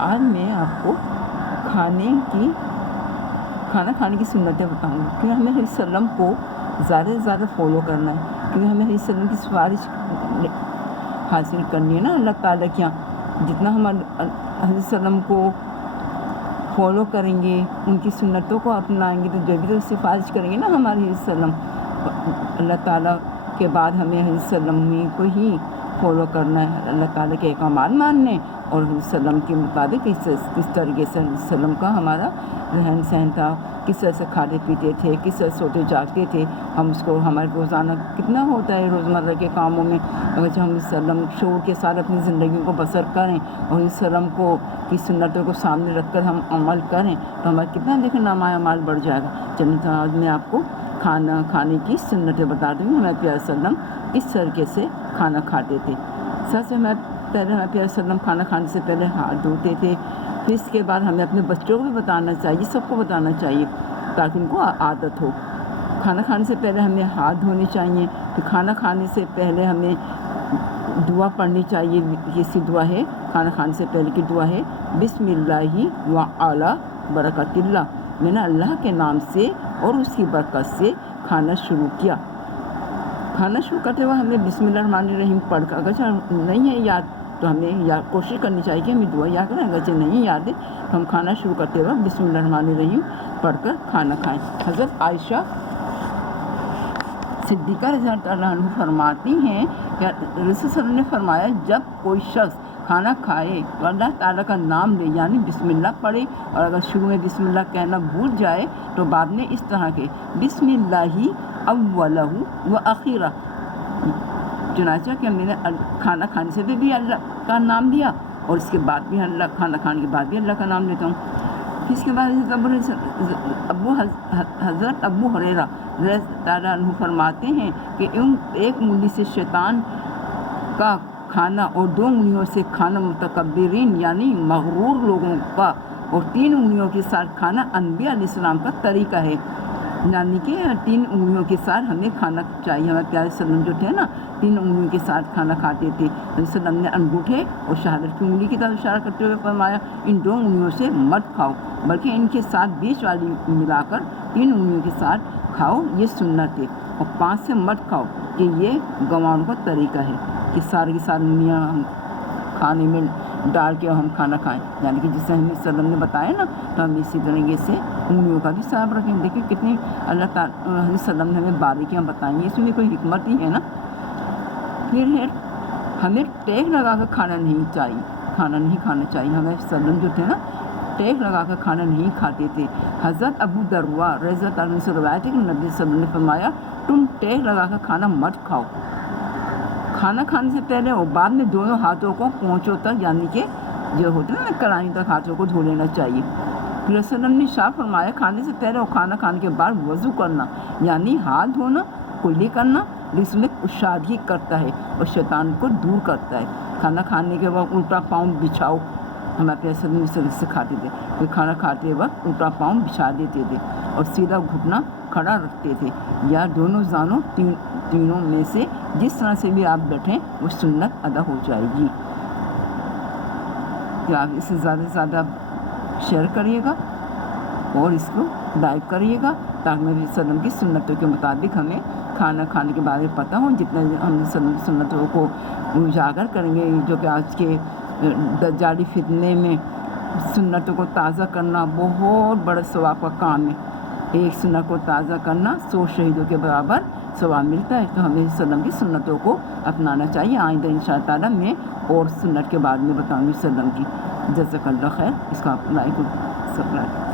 آج میں آپ کو کھانا کھانے کی سنتیں بتاؤں گی، کیونکہ ہمیں حضرت صلی اللہ علیہ وسلم کو زیادہ سے زیادہ فالو کرنا ہے، کیونکہ ہمیں حضرت صلی اللہ علیہ وسلم کی سفارش حاصل کرنی ہے نا اللہ تعالیٰ کے یہاں۔ جتنا ہم حضرت صلی اللہ علیہ وسلم کو فالو کریں گے، ان کی سنتوں کو اپنائیں گے، تو جو بھی تو سفارش کریں گے نا ہمارے حضرت صلی اللہ علیہ وسلم، اللہ تعالیٰ کے بعد ہمیں حضرت صلی اللہ علیہ وسلم کو ہی فالو کرنا ہے، اللہ تعالیٰ کے احکامات ماننے، اور حضرت صلی اللہ علیہ وسلم کے مطابق کس طریقے سے حضرت صلی اللہ علیہ وسلم کا ہمارا رہن سہن تھا، کس طرح سے کھاتے پیتے تھے، کس طرح سوتے جاگتے تھے، ہم اس کو ہمارے روزانہ کتنا ہوتا ہے روزمرہ کے کاموں میں، اگر ہم حضرت صلی اللہ علیہ وسلم شعور کے ساتھ اپنی زندگی کو بسر کریں اور حضرت صلی اللہ علیہ وسلم کی سنتوں کو سامنے رکھ کر ہم عمل کریں تو ہمارا کتنا دیکھیں نامہ اعمال بڑھ جائے گا۔ چلیے آج میں آپ کو کھانا کھانے کی سنتیں بتا دوں گی، ہمارے پیارے صلی اللہ علیہ وسلم اس طریقے سے کھانا کھاتے تھے۔ سب سے پہلے ہمارے پیارے صلی اللہ علیہ وسلم کھانا کھانے سے پہلے ہاتھ دھوتے تھے، پھر اس کے بعد ہمیں اپنے بچوں کو بھی بتانا چاہیے، سب کو بتانا چاہیے تاکہ ان کو عادت ہو۔ کھانا کھانے سے پہلے ہمیں ہاتھ دھونے چاہیے، پھر کھانا کھانے سے پہلے ہمیں دعا پڑھنی چاہیے۔ کیسی دعا ہے؟ کھانا کھانے سے پہلے کی دعا ہے بسم اللہ وعلی برکت اللہ، میں نے اللہ کے نام سے اور اس کی برکت سے کھانا شروع کیا۔ کھانا شروع کرتے ہوئے ہمیں بسم اللہ الرحمن الرحیم پڑھ کر، اگرچہ نہیں ہے یاد تو ہمیں کوشش کرنی چاہیے کہ ہمیں دعا یاد کریں، اگرچہ نہیں یاد ہے تو ہم کھانا شروع کرتے ہوئے بسم اللہ الرحمن الرحیم پڑھ کر کھانا کھائیں۔ حضرت عائشہ صدیقہ رضی اللہ عنہ فرماتی ہیں کہ رسول صلی اللہ علیہ وسلم نے فرمایا جب کوئی شخص کھانا کھائے تو اللہ تعالیٰ کا نام لے، یعنی بسم اللہ پڑھے، اور اگر شروع میں بسم اللہ کہنا بھول جائے تو بعد میں اس طرح کے بسم اللہ اولہ و اخیرہ، چنانچہ کہ میں نے کھانا کھانے سے بھی اللہ کا نام لیا اور اس کے بعد بھی کھانا کھانے کے بعد بھی اللہ کا نام لیتا ہوں۔ پھر اس کے بعد حضرت ابو ہریرہ رضی اللہ عنہ فرماتے ہیں کہ ایک انگلی سے شیطان کا کھانا اور 2 انگلیوں سے کھانا متکبرین یعنی مغرور لوگوں کا، اور 3 انگلیوں کے ساتھ کھانا انبیاء علیہ السلام کا طریقہ ہے، یعنی کہ 3 انگلیوں کے ساتھ ہمیں کھانا چاہیے۔ ہمارے پیارے صلی اللہ علیہ وسلم جو تھے نا 3 انگلیوں کے ساتھ کھانا کھاتے تھے۔ صلی اللہ علیہ وسلم نے انگوٹھے اور شہادت کی انگلی کی طرف اشارہ کرتے ہوئے فرمایا ان 2 انگلیوں سے مت کھاؤ بلکہ ان کے ساتھ بیچ والی ملا کر 3 انگلیوں کے ساتھ کھاؤ، یہ سنت ہے، اور 5 سے مت کھاؤ کہ یہ گنواہوں کا طریقہ ہے کہ ساری کی ساری انگلیاں ہم کھانے میں ڈال کے ہم کھانا کھائیں، یعنی کہ جسے ہمیں صلی اللہ علیہ وسلم نے بتایا نا تو ہم اسی طریقے سے انگلیوں کا بھی حساب رکھیں۔ دیکھیں کتنی اللہ تعالیٰ صلی اللہ علیہ وسلم نے ہمیں باریکیاں بتائیں گی، اس میں کوئی حکمت ہی ہے نا۔ پھر ہے ہمیں ٹیک لگا کر کھانا نہیں کھانا چاہیے۔ ہمیں صلی اللہ علیہ وسلم جو تھے نا ٹیک لگا کر کھانا نہیں کھاتے تھے۔ حضرت ابو درداء رضی اللہ عنہ سے روایت ہے کہ نبی صلی اللہ علیہ وسلم نے فرمایا تم ٹیک لگا کر کھانا مت کھاؤ، کھانا کھانے سے پہلے اور بعد میں دونوں ہاتھوں کو پونچھوں تک یعنی کہ جو ہوتے ہیں نا کلائی تک ہاتھوں کو دھو لینا چاہیے۔ پھر رسول اللہ نے شاہ فرمایا کھانے سے پہلے اور کھانا کھانے کے بعد وضو کرنا، یعنی ہاتھ دھونا، کلی کرنا، جس میں کشادگی کرتا ہے اور شیطان کو دور کرتا ہے۔ کھانا کھانے کے وقت الٹا پاؤں بچھاؤ، ہمارے پیسے سے کھاتے تھے، پھر کھانا کھاتے وقت الٹا پاؤں بچھا دیتے تھے اور سیدھا گھٹنا کھڑا رکھتے تھے، یا دونوں زانوں تینوں میں سے جس طرح سے بھی آپ بیٹھیں وہ سنت ادا ہو جائے گی۔ کہ آپ اسے زیادہ سے زیادہ شیئر کریے گا اور اس کو لائک کریے گا تاکہ نبی صلی اللہ علیہ وسلم کی سنتوں کے مطابق ہمیں کھانا کھانے کے بارے میں پتہ ہو۔ جتنے ہم سنتوں کو اجاگر کریں گے، جو کہ آج کے دجالی فتنے میں سنتوں کو تازہ کرنا بہت بڑا ثواب کا کام ہے۔ ایک سنت کو تازہ کرنا 100 شہیدوں کے برابر ثواب ملتا ہے، تو ہمیں صلی اللہ علیہ وسلم کی سنتوں کو اپنانا چاہیے۔ آئندہ انشاءاللہ تعالیٰ میں اور سنت کے بعد میں بتاؤں گی صلی اللہ علیہ وسلم کی۔ جزاک اللہ خیر، اس کا آپ لائک سبسکرائب